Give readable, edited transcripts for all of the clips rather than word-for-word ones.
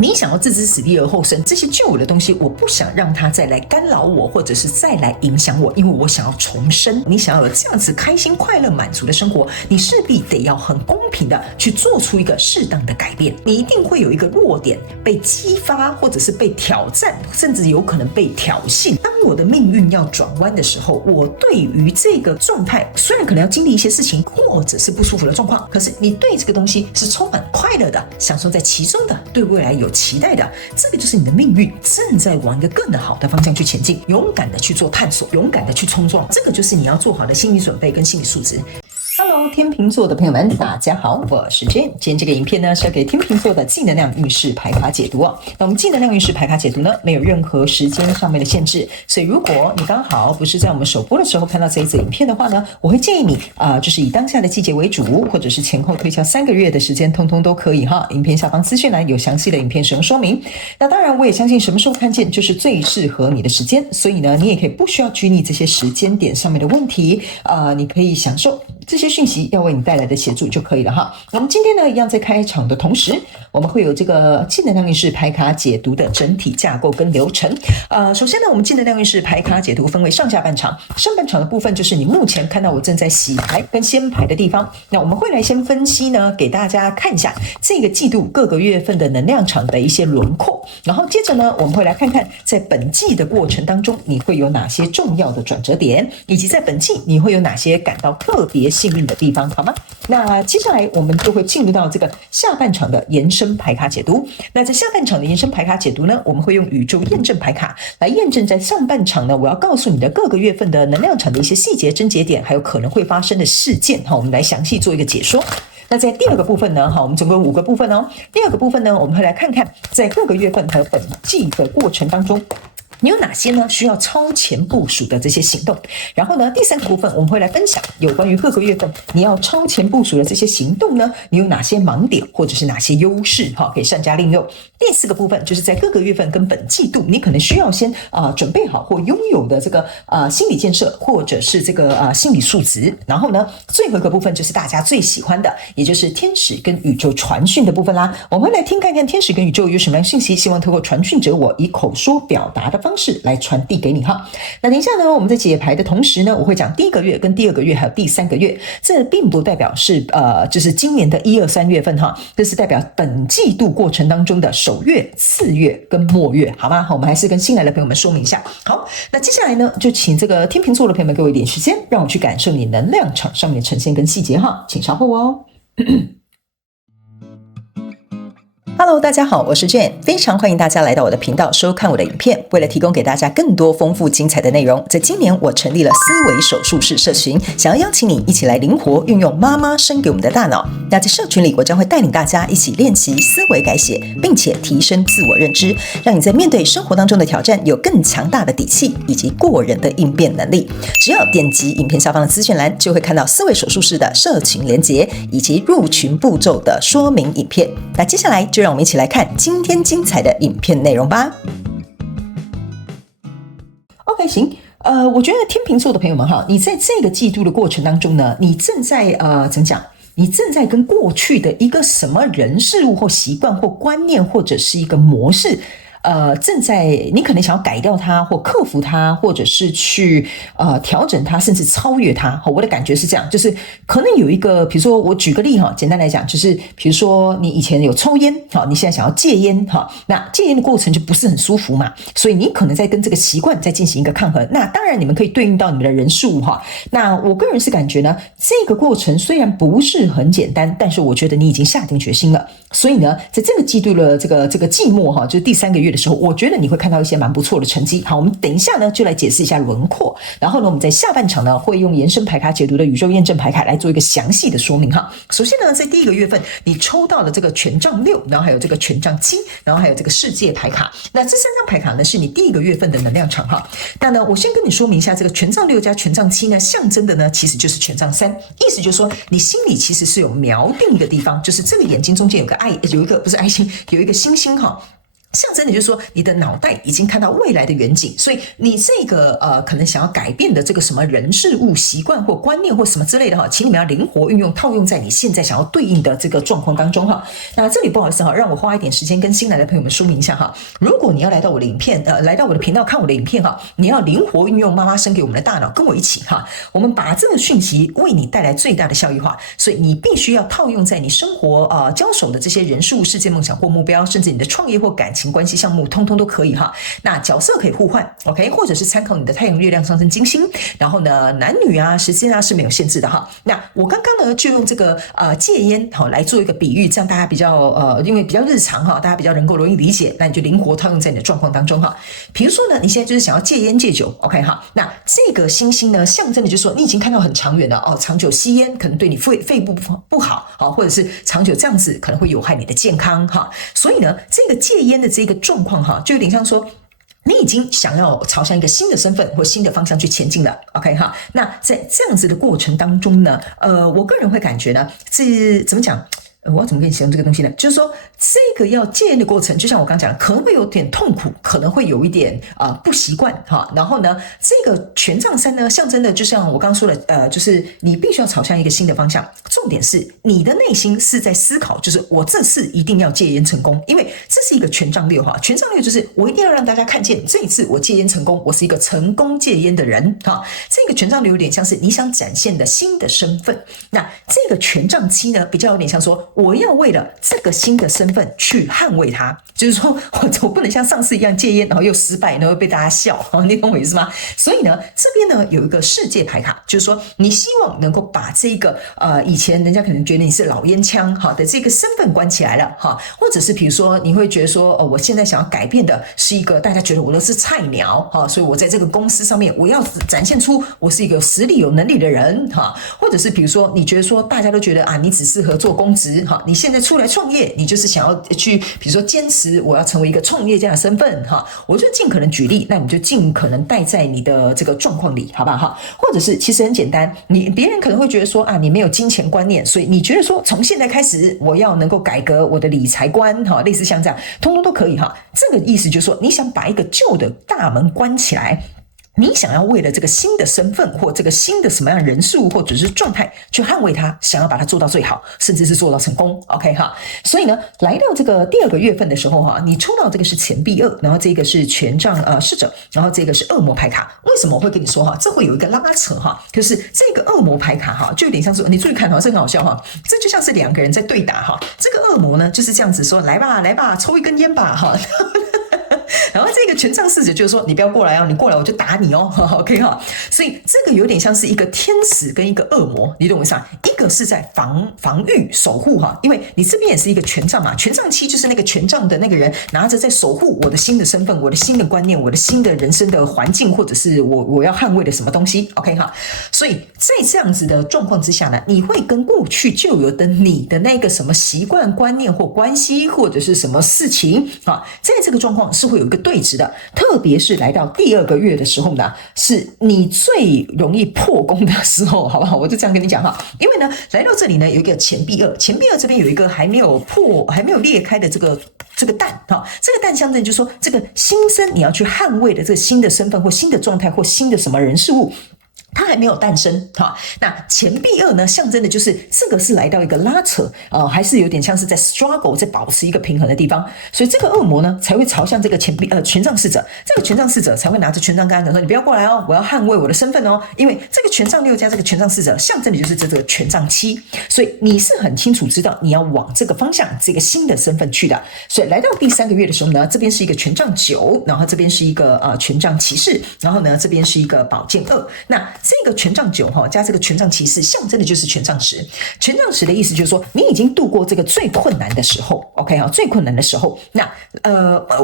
你想要置之死地而後生，這些舊有的東西，我不想讓它再來干擾我，或者是再來影響我，因為我想要重生。你想要有這樣子開心、快樂、滿足的生活，你勢必得要很公平的去做出一個適當的改變。你一定會有一個弱點被激發，或者是被挑戰，甚至有可能被挑釁。當我的命運要轉彎的時候，我對於這個狀態，雖然可能要經歷一些事情，或者是不舒服的狀況，可是你對這個東西是充滿快樂的，享受在其中的，對未來有期待的，這個就是你的命運正在往一個更好的方向去前進，勇敢的去做探索，勇敢的去衝撞，這個就是你要做好的心理準備跟心理素質。Hello， 天秤座的朋友們，大家好，我是 Jane。今天這個影片呢是要給天秤座的正能量運勢牌卡解讀哦。那我們正能量運勢牌卡解讀呢，沒有任何時間上面的限制，所以如果你剛好不是在我們首播的時候看到這一則影片的話呢，我会建議你就是以當下的季節為主，或者是前後推敲3個月的時間，通通都可以哈。影片下方資訊欄有詳細的影片使用說明。那當然，我也相信什麼時候看見就是最適合你的時間，所以呢，你也可以不需要拘泥這些時間點上面的問題你可以享受這些訊息要為你带來的協助就可以了哈。我們今天呢，一樣在開場的同時，我們會有這個正能量運勢牌卡解讀的整體架構跟流程。首先呢，我們正能量運勢牌卡解讀分為上下半場。上半場的部分就是你目前看到我正在洗牌跟掀牌的地方。那我們會來先分析呢，給大家看一下這個季度各個月份的能量場的一些輪廓。然後接着呢，我們會來看看在本季的過程當中，你會有哪些重要的轉折點，以及在本季你會有哪些感到特別幸運的地方，好嗎？那接下來我們就會進入到這個下半場的延伸牌卡解讀。那在下半場的延伸牌卡解讀呢，我們會用宇宙驗證牌卡來驗證在上半場呢，我要告訴你的各個月份的能量場的一些細節、症結點，還有可能會發生的事件。好，我們來詳細做一個解說。那在第二個部分呢，好，我們總共5個部分哦。第二個部分呢，我們會來看看在各個月份還有本季的過程當中，你有哪些呢需要超前部署的這些行動？然後呢，第3個部分我們會來分享有關於各個月份你要超前部署的這些行動呢，你有哪些盲點或者是哪些優勢可以善加利用。第4個部分就是在各個月份跟本季度你可能需要先準備好或擁有的這個心理建設或者是這個心理素質。然後呢，最後一個部分就是大家最喜歡的，也就是天使跟宇宙傳訊的部分啦。我們會來聽看看天使跟宇宙有什麼樣訊息，希望透過傳訊者我以口說表達的方式來傳遞給你哈。那等一下呢，我們在解牌的同時呢，我會講第1個月跟第2個月還有第3個月，這並不代表是就是今年的1、2、3月份哈，這是代表本季度過程當中的首月、次月跟末月，好嗎？好，我們還是跟新來的朋友們說明一下。好，那接下來呢，就請這個天秤座的朋友們給我一點時間，讓我去感受你能量場上面的呈現跟細節哈，請稍後哦。Hello， 大家好，我是 Jane， 非常歡迎大家來到我的頻道收看我的影片。為了提供給大家更多豐富精彩的內容，在今年我成立了思維手術室社群，想要邀請你一起來靈活運用媽媽生給我們的大腦。那在社群裡，我將會帶領大家一起練習思維改寫，並且提升自我認知，讓你在面對生活當中的挑戰有更強大的底氣以及過人的應變能力。只要點擊影片下方的資訊欄，就會看到思維手術室的社群連結以及入群步驟的說明影片。那接下來就讓我們一起來看今天精彩的影片內容吧。OK， 行，我覺得天秤座的朋友們哈，你在這個季度的过程當中呢，你正在怎麼講？你正在跟過去的一個什麼人事物或習慣或觀念或者是一個模式。正在你可能想要改掉它或克服它，或者是去調整它，甚至超越它。我的感覺是這樣，就是可能有一個，比如說我舉個例哈，簡單來講，就是比如說你以前有抽菸，好，你現在想要戒菸哈，那戒菸的過程就不是很舒服嘛，所以你可能在跟這個習慣在進行一個抗衡。那當然你們可以對應到你們的人事物哈。那我個人是感覺呢，這個過程雖然不是很簡單，但是我覺得你已經下定決心了。所以呢，在這個季度的這個季末哈，就是第3個月的時候，我覺得你會看到一些蠻不錯的成績。好，我們等一下呢就來解釋一下輪廓，然後呢我們在下半場呢會用延伸牌卡解讀的宇宙驗證牌卡來做一個詳細的說明哈。首先呢，在第1個月份你抽到了這個權杖6，然後還有這個權杖7，然後還有這個世界牌卡。那這3張牌卡呢是你第1個月份的能量場哈。那呢我先跟你說明一下，這個權杖6加權杖7呢象徵的呢其實就是權杖3，意思就是說你心裡其實是有瞄定一個地方，就是這個眼睛中間有個爱，有一個不是愛心，有一個星星哈。象徵的就是說，你的腦袋已經看到未來的遠景，所以你這個可能想要改變的這個什麼人事物習慣或觀念或什麼之類的哈，請你們要靈活運用，套用在你現在想要對應的這個狀況當中哈。那這裡不好意思哈，讓我花一點時間跟新來的朋友們說明一下哈。如果你要來到我的影片，來到我的頻道看我的影片哈，你要靈活運用媽媽生給我們的大腦，跟我一起哈，我們把這個訊息為你帶來最大的效益化。所以你必須要套用在你生活交手的這些人事物、世界、夢想或目標，甚至你的創業或感情關係項目，通通都可以哈。那角色可以互換 ，OK， 或者是參考你的太陽、月亮、上升、金星。然後呢，男女啊、時間啊是沒有限制的哈。那我剛剛呢就用這個戒菸好來做一個比喻，這樣大家比較因為比較日常哈，大家比較能夠容易理解，那你就靈活套用在你的狀況當中哈。比如說呢，你現在就是想要戒菸戒酒 ，OK 哈。那這個星星呢，象徵的就是說你已經看到很長遠了哦，長久吸菸可能對你肺部不好，好，或者是長久這樣子可能會有害你的健康哈。所以呢，這個戒菸的這個狀況哈，就有點像說，你已經想要朝向一個新的身份或新的方向去前進了 ，OK 哈。那在這樣子的過程當中呢，我個人會感覺呢，是怎麼講？我要怎麼跟你形容這個東西呢？就是說，這個要戒菸的過程，就像我剛剛講的，可能會有點痛苦，可能會有一點不習慣哈。然後呢，這個權杖三呢，象徵的就像我剛剛說的，就是你必須要朝向一個新的方向。重點是你的內心是在思考，就是我這次一定要戒菸成功，因為這是一個權杖六哈。權杖六就是我一定要讓大家看見，這一次我戒菸成功，我是一個成功戒菸的人哈。這個權杖六有點像是你想展現的新的身份。那這個權杖七呢，比較有點像說，我要為了這個新的身份去捍衛它，就是說我不能像上次一樣戒菸，然後又失敗，然後被大家笑，你懂我意思嗎？所以呢，這邊呢有一個世界牌卡，就是說你希望能夠把這個以前人家可能覺得你是老菸槍哈的這個身份關起來了哈，或者是比如說你會覺得說我現在想要改變的是一個大家覺得我的是菜鳥哈，所以我在這個公司上面我要展現出我是一個有實力有能力的人哈，或者是比如說你覺得說大家都覺得你只適合做公職哈，你現在出來創業，你就是想要去比如說堅持我要成為一個創業家的身份哈，我就盡可能舉例，那你就盡可能帶在你的這個狀況裡，好不好哈？或者是其實很簡單，別人可能會覺得說你沒有金錢觀念，所以你覺得說從現在開始我要能夠改革我的理財觀哈，類似像這樣，通通都可以哈。這個意思就是說，你想把一個舊的大門關起來。你想要為了這個新的身份或這個新的什麼樣的人事物或者是狀態去捍衛它，想要把它做到最好，甚至是做到成功 ，OK 哈。所以呢，來到這個第二個月份的時候哈，你抽到這個是錢幣二，然後這個是權杖侍者，然後這個是惡魔牌卡。為什麼我會跟你說哈？這會有一個拉扯哈，就是這個惡魔牌卡哈，就有點像是你注意看哈，這很好笑哈，這就像是兩個人在對打哈。這個惡魔呢就是這樣子說，來吧來吧，抽一根菸吧哈。然後這個權杖侍者就是說，你不要過來哦，你過來我就打你哦 ，OK 哈。所以這個有點像是一個天使跟一個惡魔，你懂我意思嗎？一個是在防禦守護哈，因為你這邊也是一個權杖嘛，權杖七就是那個權杖的那個人拿着在守護我的新的身份、我的新的觀念、我的新的人生的環境，或者是我要捍衛的什麼東西 ，OK 哈。所以在這樣子的狀況之下呢，你會跟過去就有的你的那個什麼習慣、觀念或關係，或者是什麼事情啊，在這個狀況是會有一個對峙的，特別是來到第二個月的時候呢，是你最容易破功的時候，好不好？我就這樣跟你講哈，因為呢，來到這裡呢，有一個錢幣二，錢幣二這邊有一個還沒有裂開的這個蛋哈，這個蛋象徵就是說，這個新生你要去捍衛的這個新的身份或新的狀態或新的什麼人事物，它還沒有誕生哈。那錢幣二呢，象徵的就是這個是來到一個拉扯還是有點像是在 struggle， 在保持一個平衡的地方，所以這個惡魔呢才會朝向這個權杖侍者，這個權杖侍者才會拿着权杖跟他講說，你不要過來哦，我要捍衛我的身份哦，因為這個權杖六加這個權杖侍者象徵的就是這個權杖七，所以你是很清楚知道你要往這個方向這個新的身份去的。所以來到第三個月的時候呢，這邊是一個權杖九，然後這邊是一個權杖騎士，然後呢這邊是一個寶劍二，那這個權杖九加這個權杖騎士象徵的就是權杖十。權杖十的意思就是說，你已經度過這個最困難的時候 ，OK 最困難的時候。那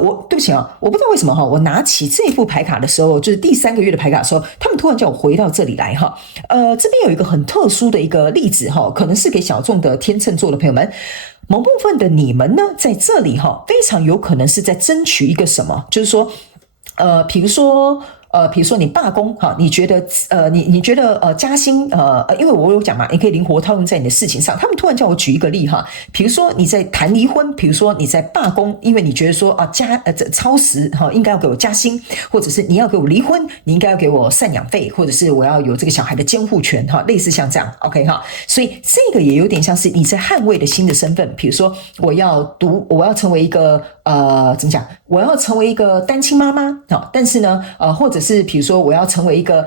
我對不起我不知道為什麼我拿起這副牌卡的時候，就是第三個月的牌卡的時候，他們突然叫我回到這裡來這邊有一個很特殊的一個例子可能是給小眾的天秤座的朋友們，某部分的你們呢，在這裡非常有可能是在爭取一個什麼，就是說比如說比如說你罷工哈，你覺得你覺得加薪因為我有講嘛，你可以靈活套用在你的事情上。他們突然叫我舉一個例哈，比如說你在談離婚，比如說你在罷工，因為你覺得說超時哈，應該要給我加薪，或者是你要給我離婚，你應該要給我贍養費，或者是我要有這個小孩的監護權哈，類似像這樣 OK 哈，所以這個也有點像是你在捍衛的新的身份，比如說我要成為一個怎麼講？我要成為一個單親媽媽啊，但是呢或者是比如說我要成為一個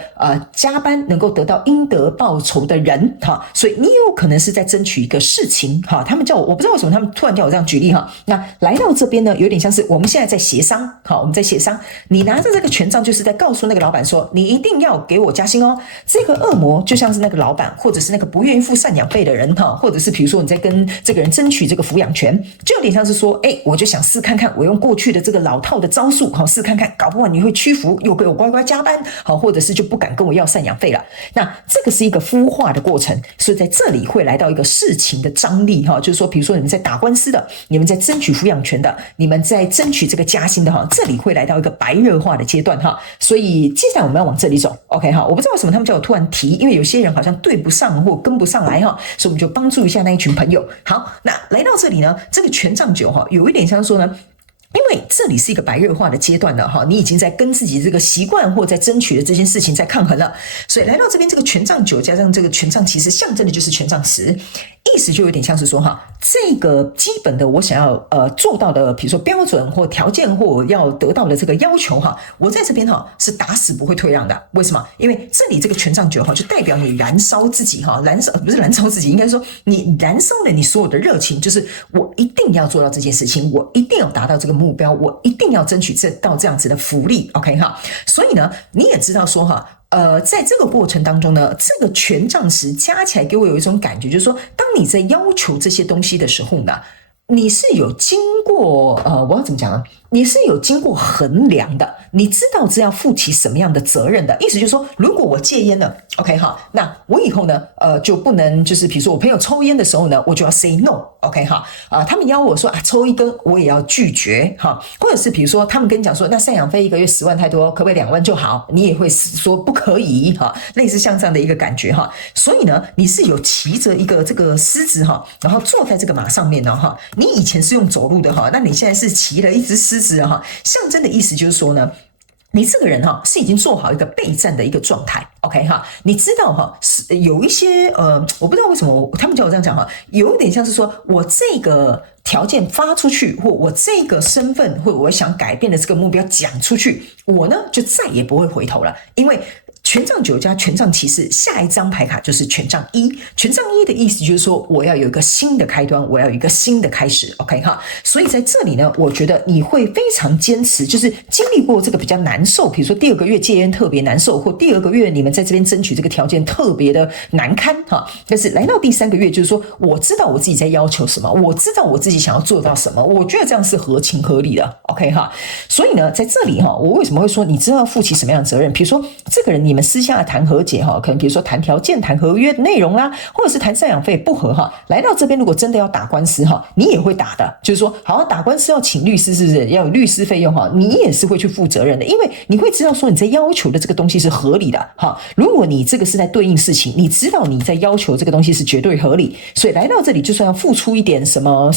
加班能夠得到應得報酬的人哈，所以你有可能是在爭取一個事情哈。他們叫我不知道為什麼他們突然叫我這樣舉例哈。那來到這邊呢，有點像是我們現在在協商，好，我們在協商。你拿着這個權杖，就是在告訴那個老闆說，你一定要給我加薪哦。這個惡魔就像是那個老闆，或者是那個不願意付贍養費的人哈，或者是比如說你在跟這個人爭取這個撫養權，就有點像是說，我就想試看看，我用過去的這個老套的招數，好，試看看，搞不好你會屈服，又給我乖乖加班，好，或者是就不敢跟我要贍養費了。那這個是一個孵化的過程，所以在這裡會來到一個事情的張力哈，就是說，比如說你們在打官司的，你們在爭取撫養權的，你們在爭取這個加薪的哈，這裡會來到一個白熱化的階段哈。所以接下來我們要往這裡走 ，OK 哈。我不知道為什麼他們叫我突然提，因為有些人好像對不上或跟不上來哈，所以我們就幫助一下那一群朋友。好，那來到這裡呢，這個權杖9哈，有一點像說呢，因為這裡是一個白熱化的階段了哈，你已經在跟自己這個習慣或在爭取的這件事情在抗衡了，所以來到這邊這個權杖9加上這個權杖，其實象徵的就是權杖10。意思就有點像是說哈，這個基本的我想要做到的，比如說標準或條件或我要得到的這個要求哈，我在這邊哈是打死不會退讓的。為什麼？因為這裡這個權杖9哈就代表你燃燒自己哈，不是燃燒自己，應該說你燃燒了你所有的熱情，就是我一定要做到這件事情，我一定要達到這個目標，我一定要爭取到這樣子的福利 ，OK 哈。所以呢，你也知道說哈。在這個過程當中呢，這個權杖10加起來給我有一種感覺，就是說，當你在要求這些東西的時候呢，你是有經過我要怎麼講呢？你是有經過衡量的，你知道是要負起什麼樣的責任的。意思就是說，如果我戒菸了 ，OK 哈，那我以後呢，就不能就是比如說我朋友抽菸的時候呢，我就要 say no，OK 哈，他們邀我說抽一根，我也要拒絕哈，或者是比如說他們跟你講說，那贍養費1個月10萬太多，可不可以2萬就好？你也會說不可以哈，類似像這樣的一個感覺哈。所以呢，你是有騎着一個這個獅子哈，然後坐在這個馬上面呢哈。你以前是用走路的哈，那你現在是騎了一隻獅子哈，象徵的意思就是說呢，你這個人哈是已經做好一個備戰的一個狀態 ，OK 哈，你知道哈是有一些我不知道為什麼他們叫我這樣講哈，有點像是說我這個條件發出去，或我這個身份或我想改變的這個目標講出去，我呢就再也不會回頭了，因為權杖9加權杖騎士，下一張牌卡就是權杖1。權杖1的意思就是說，我要有一個新的開端，我要有一個新的開始 ，OK 哈。所以在這裡呢，我覺得你會非常堅持，就是經歷過這個比較難受，比如說第2個月戒菸特別難受，或第2個月你們在這邊爭取這個條件特別的難堪哈。但是來到第3個月，就是說我知道我自己在要求什麼，我知道我自己想要做到什麼，我覺得這樣是合情合理的 ，OK 哈。所以呢，在這裡哈，我為什麼會說你知道要負起什麼樣的責任？比如說這個人你們私下談和解哈，可能比如說談條件、談合約內容啦，或者是談贍養費不合哈，來到這邊如果真的要打官司哈，你也會打的，就是說好打官司要請律師，是不是要有律師費用哈？你也是會去負責任的，因為你會知道說你在要求的這個東西是合理的哈。如果你這個是在對應事情，你知道你在要求這個東西是絕對合理，所以來到這裡就算要付出一點什麼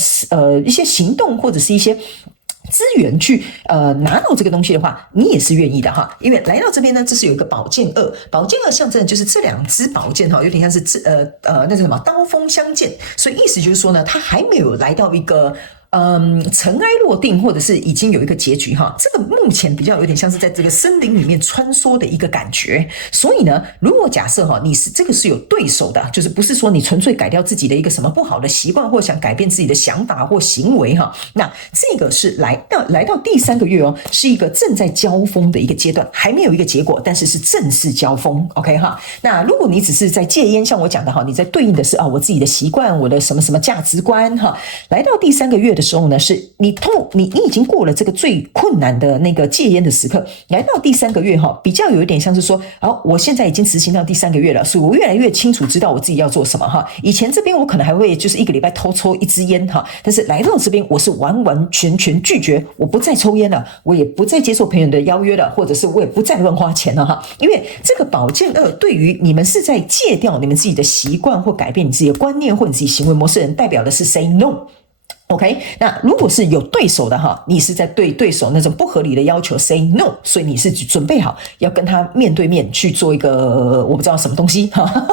一些行動或者是一些資源去拿到這個東西的話，你也是願意的哈，因為來到這邊呢，這是有一個寶劍2，寶劍2象徵的就是這2支寶劍哈，有點像是那叫什麼刀鋒相見，所以意思就是說呢，它還沒有來到一個塵埃落定，或者是已經有一個結局哈，這個目前比較有點像是在這個森林裡面穿梭的一個感覺。所以呢，如果假設哈，你是這個是有對手的，就是不是說你純粹改掉自己的一個什麼不好的習慣，或想改變自己的想法或行為哈，那這個是來到第3個月哦，是一個正在交鋒的一個階段，還沒有一個結果，但是是正式交鋒 ，OK 哈。那如果你只是在戒菸，像我講的哈，你在對應的是我自己的習慣，我的什麼什麼價值觀哈，來到第3個月的時候呢，是你已經過了這個最困難的那個戒菸的時刻，來到第3個月哈，比較有一點像是說，我現在已經執行到第3個月了，所以我越來越清楚知道我自己要做什麼哈。以前這邊我可能還會就是1個禮拜偷抽1支菸哈，但是來到這邊我是完完全全拒絕，我不再抽菸了，我也不再接受朋友的邀約了，或者是我也不再亂花錢了哈。因為這個保健2對於你們是在戒掉你們自己的習慣或改變你自己的觀念或你自己行為模式的人，代表的是 say no。OK， 那如果是有對手的哈，你是在對对手那種不合理的要求 say no， 所以你是準備好要跟他面對面去做一個我不知道什麼東西哈。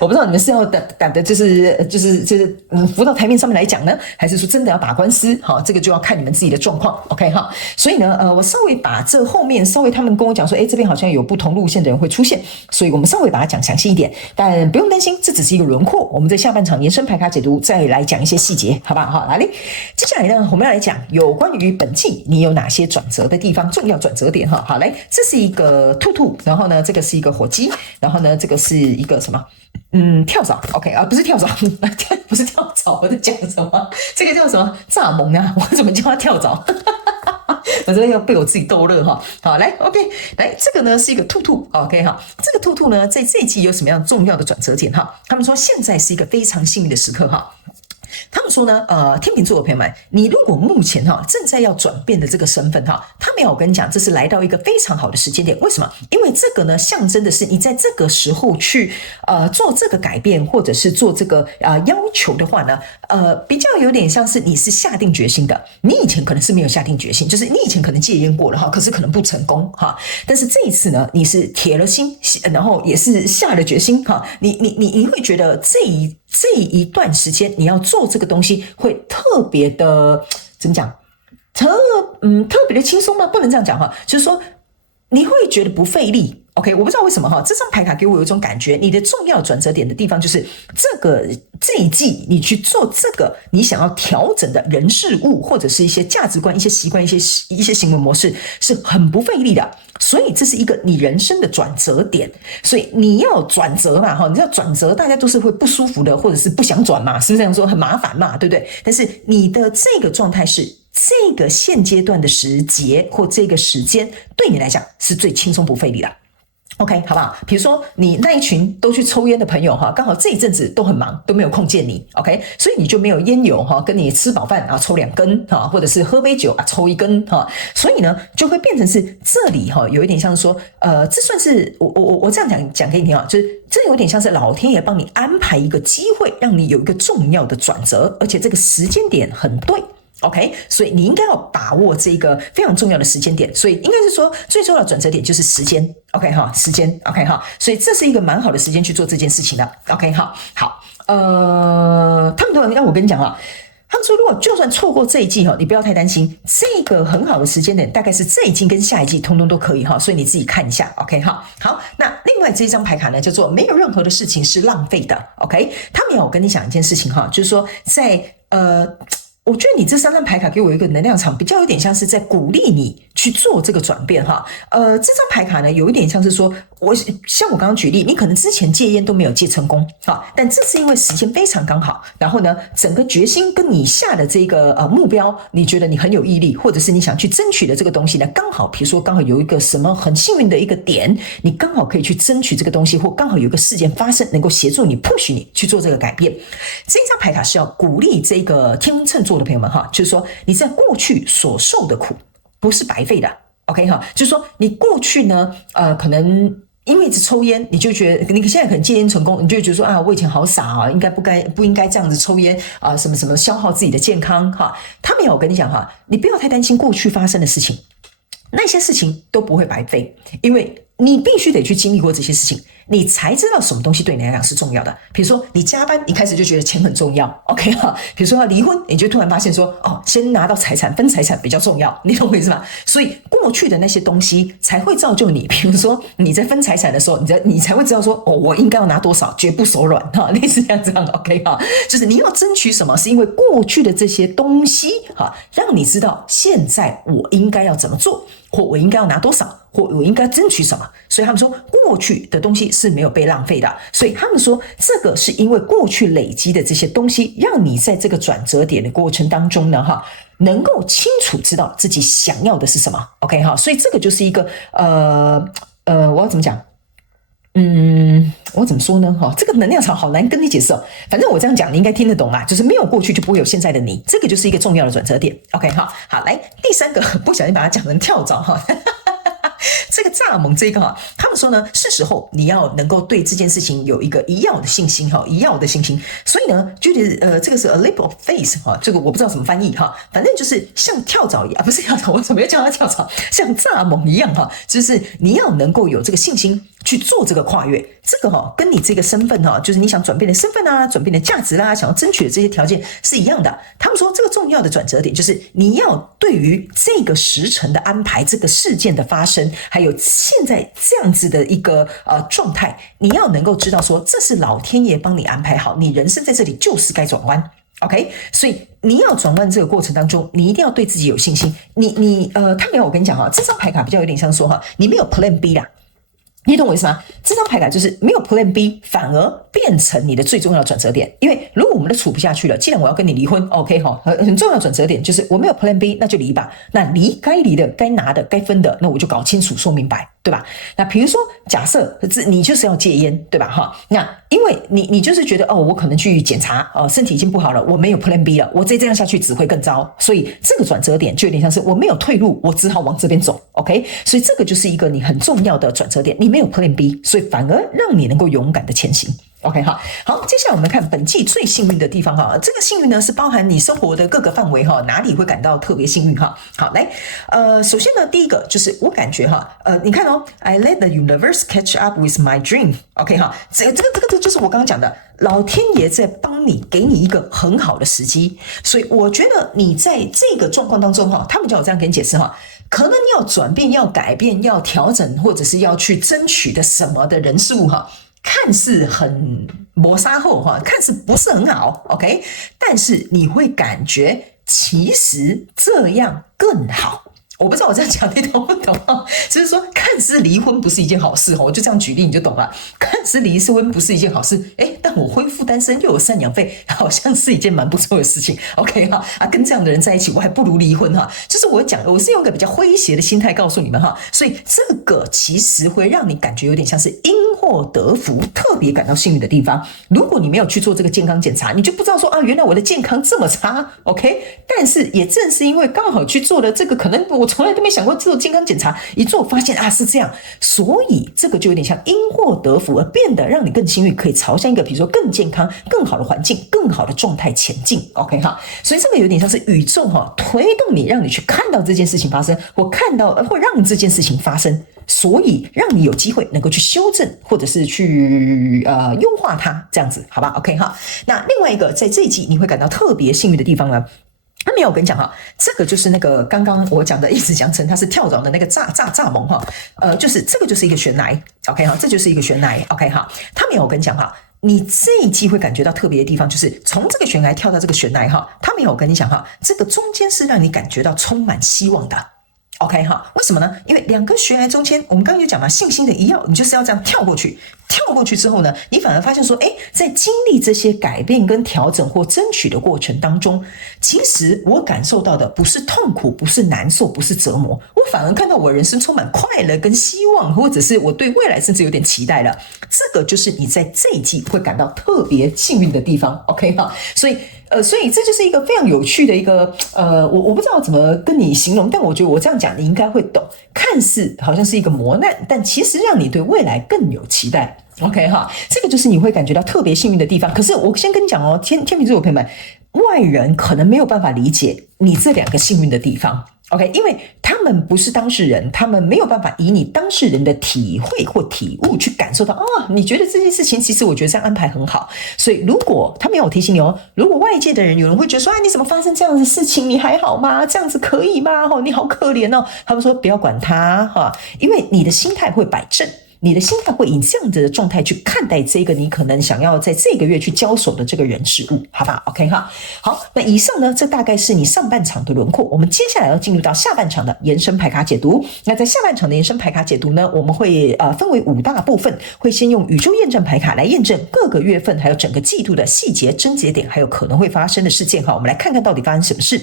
我不知道你們是要打的就是浮到台面上面來講呢，還是說真的要打官司？好，這個就要看你們自己的狀況。OK 哈，所以呢，我稍微把這後面稍微他們跟我講說，這邊好像有不同路線的人會出現，所以我們稍微把它講詳細一點，但不用擔心，這只是一個輪廓。我們在下半場延伸牌卡解讀再來講一些細節，好不好？好，來，接下來呢，我們要來講有關於本季你有哪些轉折的地方，重要轉折點哈。好，來，這是一個兔兔，然後呢，這個是一個火雞，然後呢，這個是一個什麼？跳蚤 ，OK 啊，不是跳蚤，不是跳蚤，我在講什麼？這個叫什麼？蚱蜢啊，我怎麼叫它跳蚤？我真的要被我自己逗樂哈。好，來 ，OK， 來，這個呢是一個兔兔 ，OK 哈。這個兔兔呢，在這一季有什麼樣重要的轉折點哈？他們說現在是一個非常幸運的時刻哈。他們說呢，天秤座的朋友們，你如果目前正在要轉變的這個身份他們要我跟你講，這是來到一個非常好的時間點。為什麼？因為這個呢，象徵的是你在這個時候去做這個改變，或者是做這個要求的話呢，比較有點像是你是下定決心的。你以前可能是沒有下定決心，就是你以前可能戒菸過了哈，可是可能不成功哈。但是這一次呢，你是鐵了心，然後也是下了決心哈。你會覺得這一段時間你要做這個東西會特別的怎麼講？特別的輕鬆嗎？不能這樣講哈，就是說你會覺得不費力。OK， 我不知道為什麼哈，這張牌卡給我有一種感覺，你的重要轉折點的地方就是這一季你去做這個你想要調整的人事物，或者是一些價值觀、一些習慣、一些行為模式是很不費力的，所以這是一個你人生的轉折點。所以你要轉折嘛哈，你要轉折，大家都是會不舒服的，或者是不想轉嘛，是不是這樣說？很麻煩嘛，對不對？但是你的這個狀態是這個現階段的時節或這個時間對你來講是最輕鬆不費力的。OK， 好不好？比如說你那一群都去抽菸的朋友哈，剛好這一陣子都很忙，都沒有空見你 ，OK， 所以你就沒有菸友哈，跟你吃飽飯啊抽2根哈，或者是喝杯酒啊抽1根哈，所以呢就會變成是這裡哈有一點像是說，這算是我這樣講給你聽啊，就是這有點像是老天爺幫你安排一個機會，讓你有一個重要的轉折，而且這個時間點很對。OK， 所以你應該要把握這個非常重要的時間點，所以應該是說最重要的轉折點就是時間。OK 哈，時間 OK 哈，所以這是一個蠻好的時間去做這件事情的。OK 哈，好，他們都讓我跟你講啊，他們說如果就算錯過這一季哈，你不要太擔心，這個很好的時間點大概是這一季跟下一季通通都可以哈，所以你自己看一下。OK 哈，好，那另外這張牌卡呢叫做沒有任何的事情是浪費的。OK， 他們要我跟你講一件事情哈，就是說在我覺得你這3張牌卡給我一個能量場，比較有點像是在鼓勵你去做這個轉變哈。這張牌卡呢，有一點像是說，像我剛剛舉例，你可能之前戒菸都沒有戒成功哈，但這是因為時間非常剛好，然後呢，整個決心跟你下的這個目標，你覺得你很有毅力，或者是你想去爭取的這個東西呢，剛好比如說剛好有一個什麼很幸運的一個點，你剛好可以去爭取這個東西，或剛好有一個事件發生，能夠協助你 push 你去做這個改變。這張牌卡是要鼓勵這個天秤座的朋友們哈，就是說你在過去所受的苦不是白費的 ，OK 哈，就是說你過去呢，可能因為一直抽菸，你就覺得你現在可能戒菸成功，你就覺得說啊，我以前好傻啊，不應該這樣子抽菸啊，什麼什麼消耗自己的健康哈。他們要我跟你講哈，你不要太擔心過去發生的事情，那些事情都不會白費，因為你必須得去經歷過這些事情，你才知道什麼東西對你來講是重要的。比如說你加班，一開始就覺得錢很重要 ，OK 哈。比如說要離婚，你就突然發現說，哦，先拿到財產，分財產比較重要，你懂我意思嗎？所以過去的那些東西才會造就你。比如說你在分財產的時候，你才會知道說，哦，我應該要拿多少，絕不手軟哈，類似這樣 ，OK 哈。就是你要爭取什麼，是因為過去的這些東西哈，讓你知道現在我應該要怎麼做。或我應該要拿多少，或我應該爭取什麼麼？所以他們說過去的東西是沒有被浪費的，所以他們說這個是因為過去累積的這些東西，讓你在這個轉折點的過程當中呢，能夠清楚知道自己想要的是什麼。OK 哈，所以這個就是一個我要怎麼講？我怎麼說呢？這個能量場好難跟你解釋哦。反正我這樣講，你應該聽得懂啦。就是沒有過去，就不會有現在的你。這個就是一個重要的轉折點。OK 好，來第三個，不小心把它講成跳蚤哈。這個蚱蜢這個他們說呢，是時候你要能夠對這件事情有一個一樣的信心哈，一樣的信心。所以呢，就是這個是 a leap of faith 哈，這個我不知道怎麼翻譯哈，反正就是像跳蚤一樣，不是跳蚤，我怎麼又叫它跳蚤？像蚱蜢一樣哈，就是你要能夠有這個信心去做這個跨越。這個跟你這個身份就是你想轉變的身份啊，轉變的價值啦，想要爭取的這些條件是一樣的。他們說這個重要的轉折點就是你要對於這個時辰的安排，這個事件的發生，還有現在這樣子的一個狀態，你要能夠知道說這是老天爺幫你安排好，你人生在這裡就是該轉彎。OK， 所以你要轉彎這個過程當中，你一定要對自己有信心。他沒有，我跟你講這張牌卡比較有點像說你沒有 Plan B 啦。你懂我意思嗎？這張牌卡就是沒有 Plan B， 反而變成你的最重要的轉折點。因為如果我們都處不下去了，既然我要跟你離婚 ，OK 很重要的轉折點就是我沒有 Plan B， 那就離吧。那離該離的、該拿的、該分的，那我就搞清楚、說明白，對吧？那比如說，假設你就是要戒菸，對吧？那因為你就是覺得我可能去檢查身體已經不好了，我沒有 Plan B 了，我再這樣下去只會更糟。所以這個轉折點就有點像是我沒有退路，我只好往這邊走。OK， 所以這個就是一個你很重要的轉折點，你沒有 Plan B， 所以反而讓你能夠勇敢的前行。OK 好，接下来我們看本季最幸運的地方這個幸運呢是包含你生活的各個範圍哪裡會感到特別幸運好，來首先呢第一個就是我感覺你看I let the universe catch up with my dream。 OK 這個就是我刚剛講的，老天爺在幫你，給你一個很好的時機。所以我覺得你在這個狀況當中他們叫我這樣跟你解釋可能你要轉變、要改變、要調整，或者是要去爭取的什麼的人事物看似很磨砂後看似不是很好 OK， 但是你會感覺其實這樣更好。我不知道我這樣講你懂不懂就是說看似離婚不是一件好事我就這樣舉例你就懂了。看似離婚不是一件好事但我恢復單身又有贍養費，好像是一件蠻不錯的事情。 OK 跟這樣的人在一起我還不如離婚就是我是用個比較詼諧的心態告訴你們所以這個其實會讓你感覺有點像是因禍得福，特別感到幸運的地方。如果你沒有去做這個健康檢查，你就不知道說原來我的健康這麼差 OK， 但是也正是因為剛好去做了這個，可能我從來都沒想過做健康檢查，一做發现是這樣，所以這個就有點像因禍得福，而變得讓你更幸運，可以朝向一個比如說更健康、更好的環境、更好的狀態前進。 OK 所以這個有點像是宇宙推動你，讓你去看到這件事情發生，或看到或讓這件事情發生，所以讓你有機會能夠去修正，或者是去優化它，這樣子好吧 OK 那另外一個在這一季你會感到特別幸運的地方呢，他沒有跟你講這個就是那個剛剛我講的一直講成它是跳蚤的那個蚱蜢就是這個就是一個懸崖 OK 這就是一個懸崖 OK 他沒有跟你講你這一季會感覺到特別的地方，就是從這個懸崖跳到這個懸崖他沒有跟你講這個中間是讓你感覺到充滿希望的。OK 為什麼呢？因為兩個懸崖中間，我們剛剛有講嘛，信心的一要，你就是要這樣跳過去。跳過去之後呢，你反而發現說，在經歷這些改變跟調整或爭取的過程當中，其實我感受到的不是痛苦，不是難受，不是折磨，我反而看到我人生充滿快樂跟希望，或者是我對未來甚至有點期待了。這個就是你在這一季會感到特別幸運的地方。OK 所以這就是一個非常有趣的一個我不知道怎麼跟你形容，但我覺得我這樣講你應該會懂。看似好像是一個磨難，但其實讓你對未来更有期待。OK 這個就是你會感覺到特別幸運的地方。可是我先跟你講天秤座的朋友們，外人可能沒有辦法理解你這兩個幸運的地方。OK， 因為他們不是當事人，他們沒有辦法以你當事人的體會或體悟去感受到你覺得這件事情其實我覺得這樣安排很好。所以如果他沒有提醒你如果外界的人有人會覺得說你怎麼發生這樣的事情，你還好嗎？這樣子可以嗎？你好可憐他們說不要管他因為你的心態會擺正。你的心態會以這樣子的狀態去看待這個你可能想要在這個月去交手的這個人事物，好吧 ？OK 哈，好，那以上呢，這大概是你上半場的輪廓。我們接下來要進入到下半場的延伸牌卡解讀。那在下半場的延伸牌卡解讀呢，我們會分為5大部分，會先用宇宙驗證牌卡來驗證各個月份還有整個季度的細節、症結點，還有可能會發生的事件哈。我們來看看到底發生什麼事。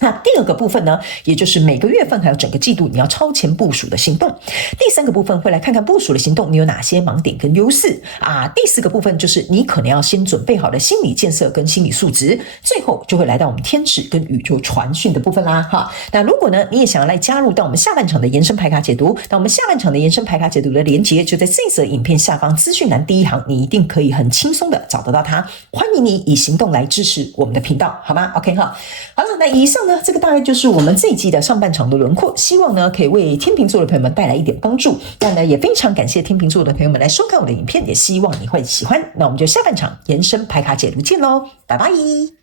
那第2個部分呢，也就是每個月份還有整個季度你要超前部署的行動。第3個部分會來看看部署的行動你有哪些盲點跟優勢啊。第4個部分就是你可能要先準備好的心理建設跟心理素質。最後就會來到我們天使跟宇宙傳訊的部分啦哈。那如果呢你也想要來加入到我們下半場的延伸牌卡解讀，那我們下半場的延伸牌卡解讀的連結就在這則影片下方資訊欄第一行，你一定可以很輕鬆的找得到它。歡迎你以行動來支持我們的頻道，好嗎 ？OK 哈，好了，那以上呢，這個大概就是我們這一季的上半場的輪廓，希望呢可以為天秤座的朋友們帶來一點幫助。那呢也非常感謝天秤座的朋友們來收看我的影片，也希望你會喜歡。那我們就下半場延伸牌卡解讀見嘍，拜拜。